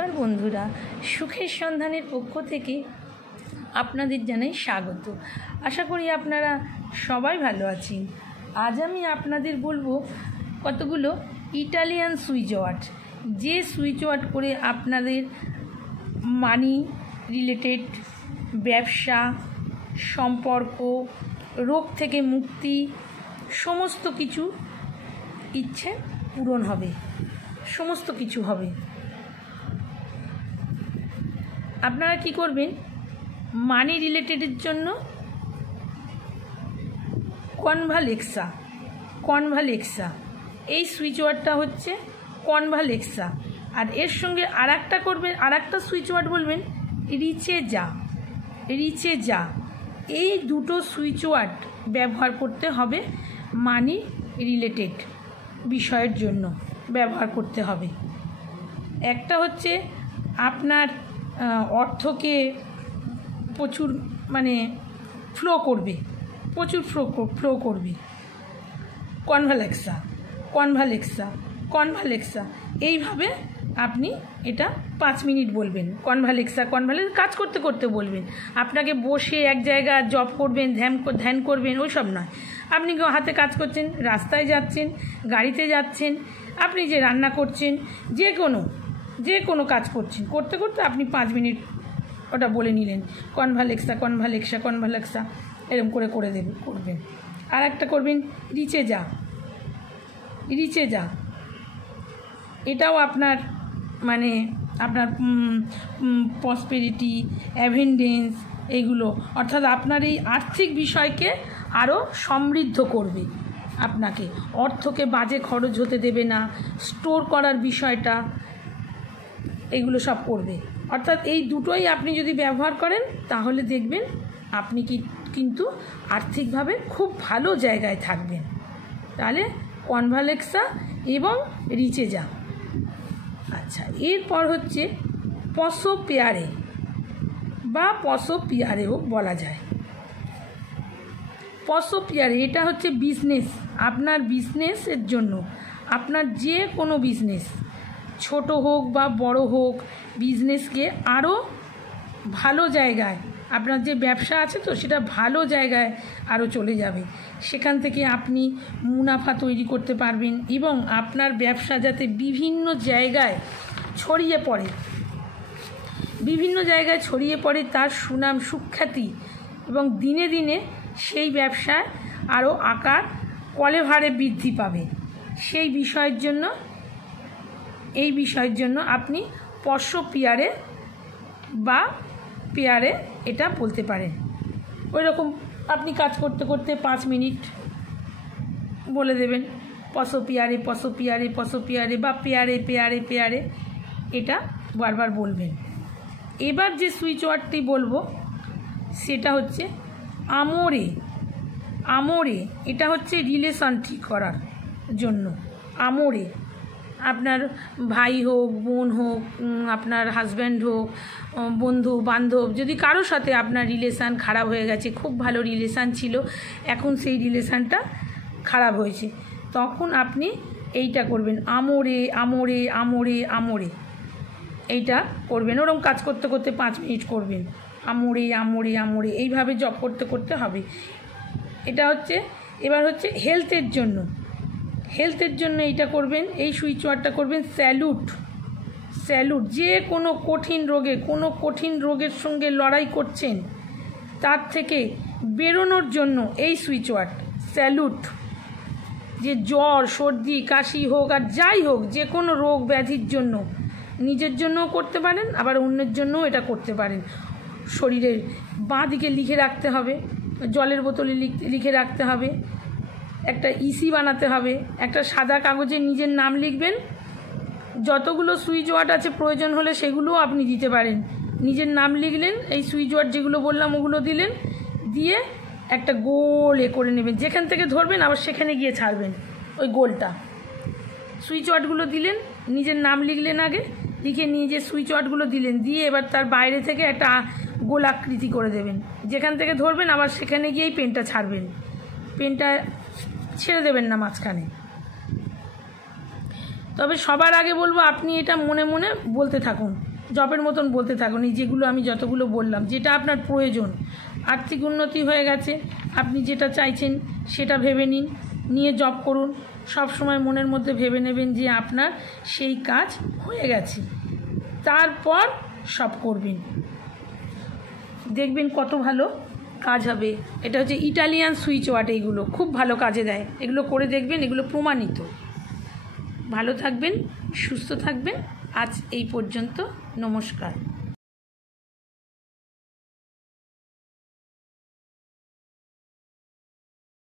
নমস্কার বন্ধুরা, সুখের সন্ধানের পক্ষ থেকে আপনাদের জানাই স্বাগত। আশা করি আপনারা সবাই ভালো আছেন। আজ আমি আপনাদের বলবো কতগুলো ইটালিয়ান সুইচ ওয়ার্ড, যে সুইচ ওয়ার্ড করে আপনাদের মানি রিলেটেড, ব্যবসা, সম্পর্ক, রোগ থেকে মুক্তি, সমস্ত কিছু ইচ্ছে পূরণ হবে, সমস্ত কিছু হবে। আপনারা কি করবেন, মানি রিলেটেডের জন্য কনভালেক্সা এই সুইচ ওয়ার্ডটা হচ্ছে কনভালেক্সা। আর এর সঙ্গে আরেকটা করবেন, আরেকটা সুইচ ওয়ার্ড বলবেন রিচে যা। এই দুটো সুইচ ওয়ার্ড ব্যবহার করতে হবে, মানি রিলেটেড বিষয়ের জন্য ব্যবহার করতে হবে। একটা হচ্ছে আপনার অর্থকে প্রচুর ফ্লো করবে কনভালেক্সা এইভাবে আপনি এটা 5 মিনিট বলবেন। কনভালেক্সা কাজ করতে করতে বলবেন। আপনাকে বসে এক জায়গায় জব করবেন, ধ্যান করবেন ওই সব নয়। আপনি হাতে কাজ করছেন, রাস্তায় যাচ্ছেন, গাড়িতে যাচ্ছেন, আপনি যে রান্না করছেন, যে কোনো কাজ করছেন, করতে করতে আপনি 5 মিনিট ওটা বলে নিলেন, কনভালেক্সা এরকম করে করবেন। আর একটা করবেন রিচে যা। এটাও আপনার আপনার প্রসপেরিটি, অ্যাভেন্ডেন্স, এইগুলো অর্থাৎ আপনার এই আর্থিক বিষয়কে আরও সমৃদ্ধ করবে। আপনাকে অর্থকে বাজে খরচ হতে দেবে না, স্টোর করার বিষয়টা, এগুলো সব করবে। অর্থাৎ এই দুটোই আপনি যদি ব্যবহার করেন তাহলে দেখবেন আপনি কিন্তু আর্থিকভাবে খুব ভালো জায়গায় থাকবেন। তাহলে কনভালেক্সা এবং রিচে যা। আচ্ছা, এরপর হচ্ছে পসোপিয়ারেও বলা যায়। পসোপিয়ারে এটা হচ্ছে বিজনেস, আপনার বিজনেসের জন্য, আপনার যে কোনো বিজনেস, ছোট হোক বা বড় হোক, বিজনেসকে আরও ভালো জায়গায়, আপনার যে ব্যবসা আছে তো সেটা ভালো জায়গায় আরও চলে যাবে। সেখান থেকে আপনি মুনাফা তৈরি করতে পারবেন এবং আপনার ব্যবসা যাতে বিভিন্ন জায়গায় ছড়িয়ে পড়ে, তার সুনাম সুখ্যাতি, এবং দিনে দিনে সেই ব্যবসায় আরও আকার কলেভারে বৃদ্ধি পাবে। এই বিষয়ের জন্য আপনি পসোপিয়ারে বা পেয়ারে এটা বলতে পারেন। ওই রকম আপনি কাজ করতে করতে 5 মিনিট বলে দেবেন, পসোপিয়ারে বা পেয়ারে এটা বারবার বলবেন। এবার যে সুইচ ওয়ার্ডটি বলবো সেটা হচ্ছে আমোরে। এটা হচ্ছে রিলেশন ঠিক করার জন্য। আমোরে আপনার ভাই হোক, বোন হোক, আপনার হাজব্যান্ড হোক, বন্ধু বান্ধব, যদি কারোর সাথে আপনার রিলেশান খারাপ হয়ে গেছে, খুব ভালো রিলেশান ছিল, এখন সেই রিলেশানটা খারাপ হয়েছে, তখন আপনি এইটা করবেন, আমোরে এইটা করবেন। ওরকম কাজ করতে করতে 5 মিনিট করবেন, আমোরে এইভাবে জব করতে করতে হবে। এটা হচ্ছে, এবার হচ্ছে হেলথের জন্য এইটা করবেন, এই সুইচ ওয়ার্ডটা করবেন স্যালুট। যে কোনো কঠিন রোগের সঙ্গে লড়াই করছেন, তার থেকে বেরোনোর জন্য এই সুইচ ওয়ার্ড স্যালুট। যে জ্বর, সর্দি, কাশি হোক আর যাই হোক, যে কোনো রোগ ব্যাধির জন্য নিজের জন্যও করতে পারেন, আবার অন্যের জন্যও এটা করতে পারেন। শরীরের বাঁ দিকে লিখে রাখতে হবে, জলের বোতলে লিখে রাখতে হবে, একটা ইসি বানাতে হবে, একটা সাদা কাগজে নিজের নাম লিখবেন। যতগুলো সুইচ ওয়ার্ড আছে প্রয়োজন হলে সেগুলোও আপনি দিতে পারেন। নিজের নাম লিখলেন, এই সুইচ ওয়ার্ড যেগুলো বললাম ওগুলো দিলেন, দিয়ে একটা গোল করে নেবেন, যেখান থেকে ধরবেন আবার সেখানে গিয়ে ছাড়বেন ওই গোলটা। সুইচ ওয়ার্ডগুলো দিলেন, নিজের নাম লিখলেন, আগে লিখে নিয়ে যে সুইচ ওয়ার্ডগুলো দিলেন, দিয়ে এবার তার বাইরে থেকে একটা গোল আকৃতি করে দেবেন, যেখান থেকে ধরবেন আবার সেখানে গিয়েই পেনটা ছাড়বেন। পেনটা ছেড়ে দেবেন না মাঝখানে। তবে সবার আগে বলবো আপনি এটা মনে মনে বলতে থাকুন, জপের মতন বলতে থাকুন। এই যেগুলো আমি যতগুলো বললাম, যেটা আপনার প্রয়োজন, আর্থিক উন্নতি হয়ে গেছে, আপনি যেটা চাইছেন সেটা ভেবে নিয়ে জপ করুন। সব সময় মনের মধ্যে ভেবে নেবেন যে আপনার সেই কাজ হয়ে গেছে, তারপর সব করবেন, দেখবেন কত ভালো কাজ হবে। এটা হচ্ছে ইটালিয়ান সুইচ ওয়ার্ড, এইগুলো খুব ভালো কাজে দেয়, এগুলো করে দেখবেন, এগুলো প্রমাণিত। ভালো থাকবেন, সুস্থ থাকবেন। আজ এই পর্যন্ত, নমস্কার।